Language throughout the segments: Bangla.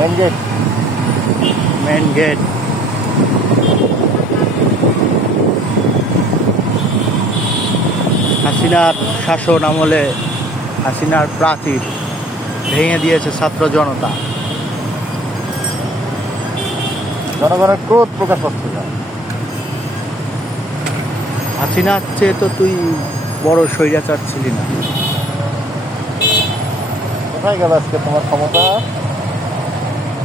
Main gate. Main gate. হাসিনার শাসন আমলে হাসিনার প্রাচীর ভেঙে দিয়েছে ছাত্র জনতা। জনগণের ক্রোধ প্রকাশ পাচ্ছে না। হাসিনার চেয়ে তো তুই বড় স্বৈরাচার ছিলি না। কোথায় গেল আজকে তোমার ক্ষমতা?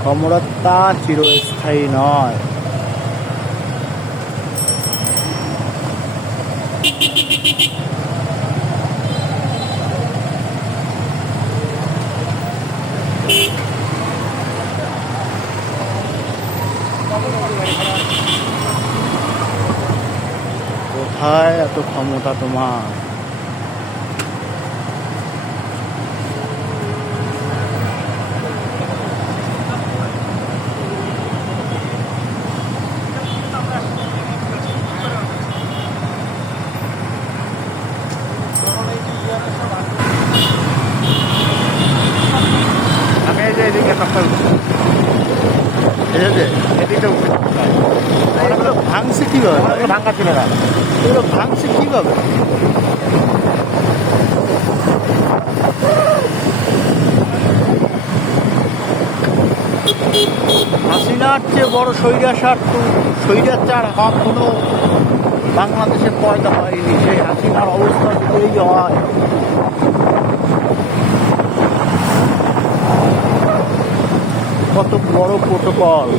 ক্ষমতা চিরস্থায়ী নয়। কোথায় এত ক্ষমতা তোমার? আমি এই যে এদিকে সপ্তাহ ঠিক আছে, এদিকে এগুলো ভাঙছে কিভাবে? ভাঙ্গা ছিল না। এগুলো ভাঙছে কিভাবে? হাসিনার চেয়ে বড় স্বৈরাচার কখনো বাংলাদেশে পয়দা হয়নি। সেই হাসিনার অবস্থা যদি এই হয়, কত বড় প্রোটোকল।